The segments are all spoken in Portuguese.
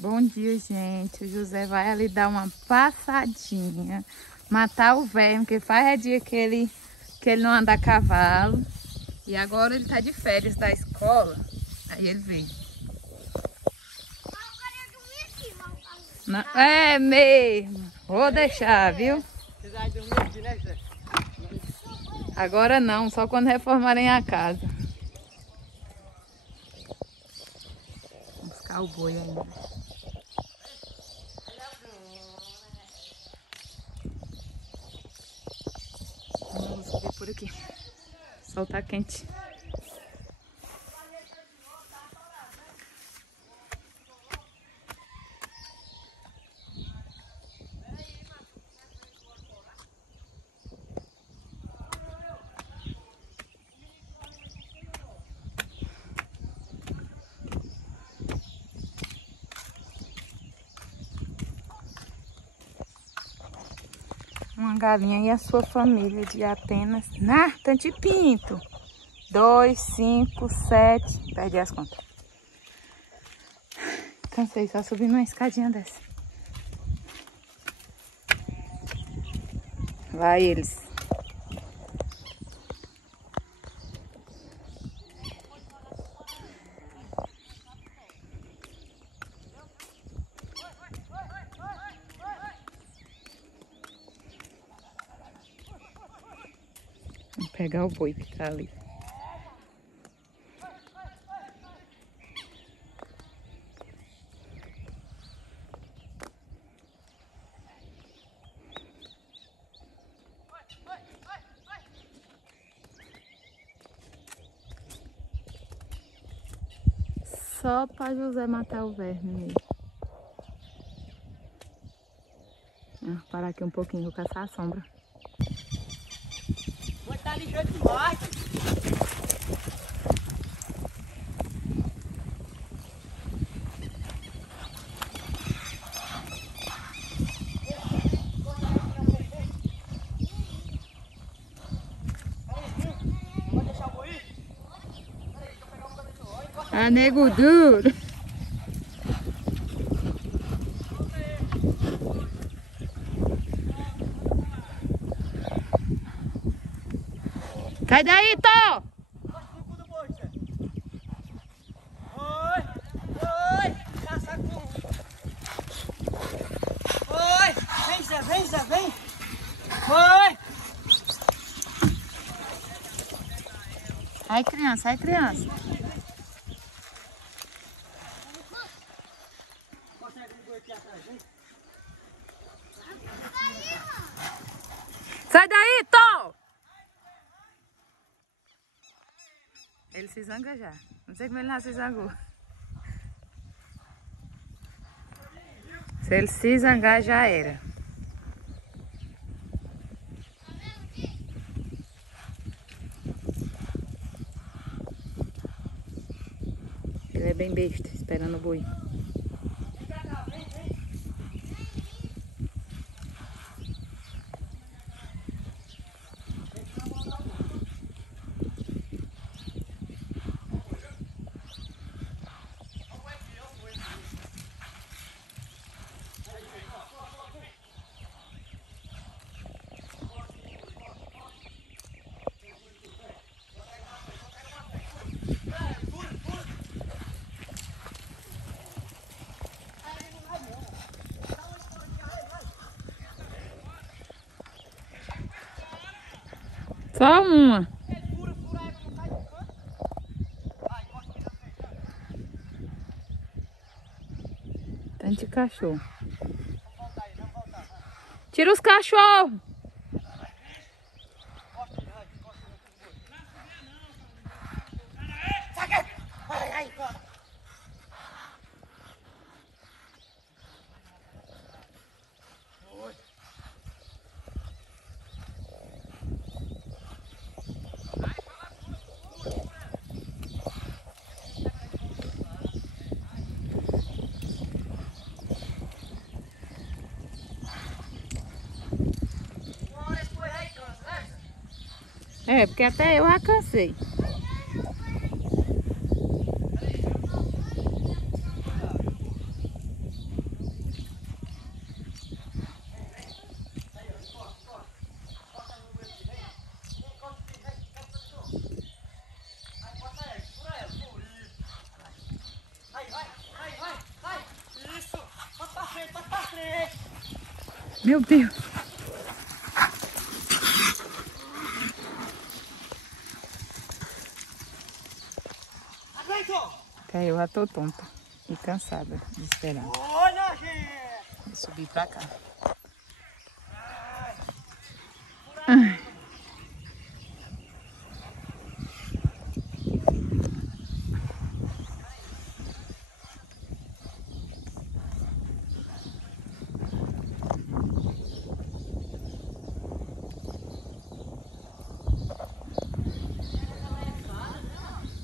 Bom dia, gente. O José vai ali dar uma passadinha, matar o verme, porque faz dia que ele não anda a cavalo. E agora ele tá de férias da escola. Aí ele veio. Não, é mesmo. Vou deixar, viu? Agora não, só quando reformarem a casa. Vamos buscar o boi ainda. Vamos subir por aqui. O sol tá quente. Uma galinha e a sua família de apenas... Tanto pinto. 2, 5, 7... Perdi as contas. Cansei só subindo uma escadinha dessa. Vai eles. Vou pegar o boi que tá ali. Só para José matar o verme mesmo. Vou parar aqui um pouquinho, vou caçar a sombra. Vai estar ligando demais. Ah, nego duro. Sai daí, Tó! Oi! Oi! Caça com... Oi! Vem, Zé, vem, Zé, vem! Oi! Ai, criança, ai, criança. Sai daí, Tó! Ele se zanga já. Não sei como ele não se zangou. Se ele se zangar, já era. Ele é bem besta, esperando o boi. Só uma. Tanto de cachorro. Tira os cachorros. É, porque até eu já cansei. Meu Deus. Eu já tô tonta e cansada de esperar. Vou subir pra cá. Ai.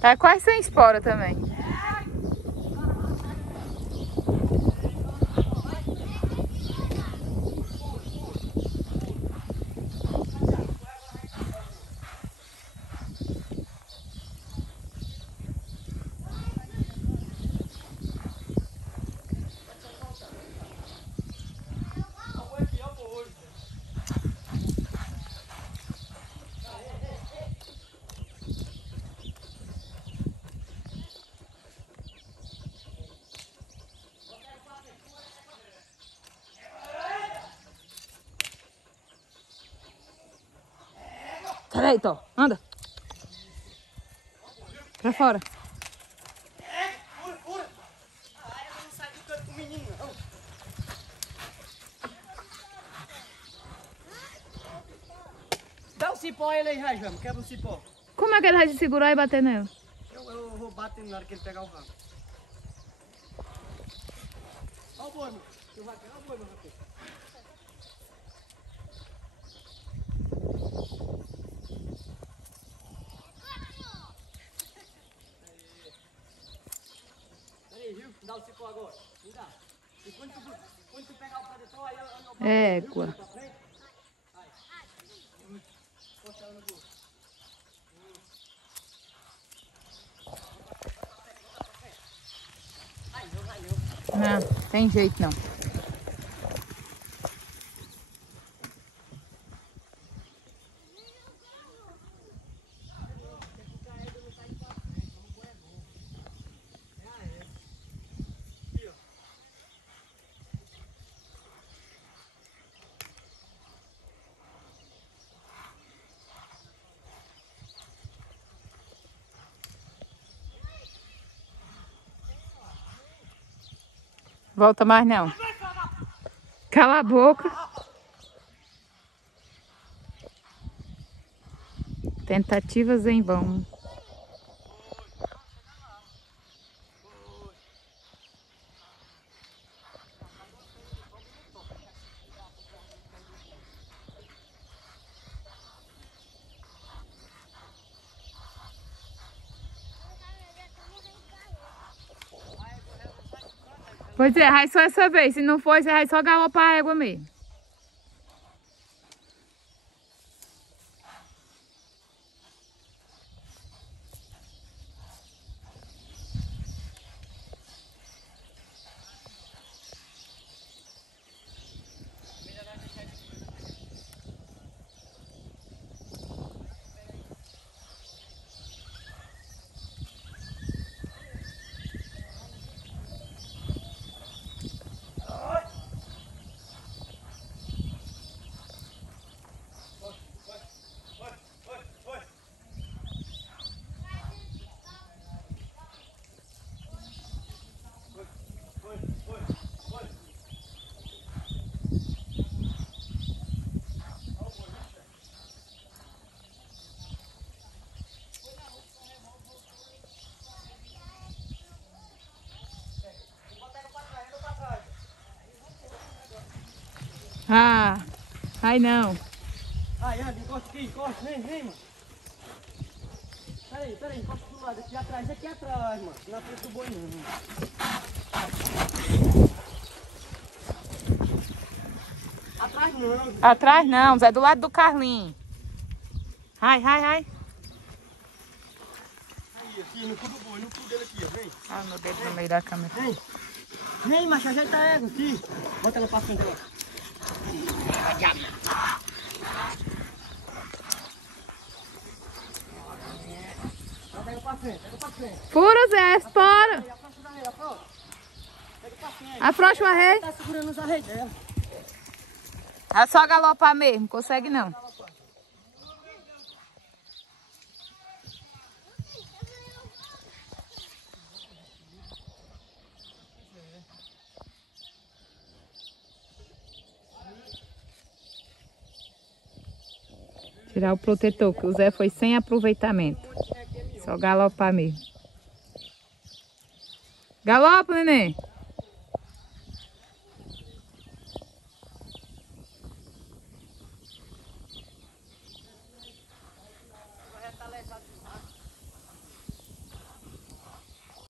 Tá quase sem espora também. Sai daí, Tó. Anda. Pra fora. Fura. A área não sai do canto com o menino, não. Dá o cipó a ele aí, Rajama. Quebra o cipó. Como é que ele vai se segurar e bater nele? Eu vou bater na hora que ele pegar o ramo. Olha o boi, meu. Olha o boi, meu rapaz. Dá o cipó agora. Me dá. E quando tu pegar o protetor, aí eu Égua. Não, tem jeito não. Volta mais não. Cala a boca. Tentativas em vão. Pois é, vai só essa vez. Se não for, você vai só galopar a égua mesmo. Ah, ai não. Ai, encosta aqui, encosta, vem, mano. Peraí, encosta do lado, aqui atrás, mano. Na frente do boi não. Atrás não. Atrás não, Zé, do lado do Carlinho. Ai. Aí, aqui, no cu do boi, no cu dele aqui, ó, vem. Ah, meu dedo no meio da câmera. Vem, macho, ajeita a égua aqui. Bota ela pra frente, ó. Pega pra frente. Fura, Zé, espora. Afrouxa o arreio. Tá segurando os arreios dela. É só galopar mesmo, consegue não. Tirar o protetor, que o Zé foi sem aproveitamento. Só galopar mesmo. Galopa, neném!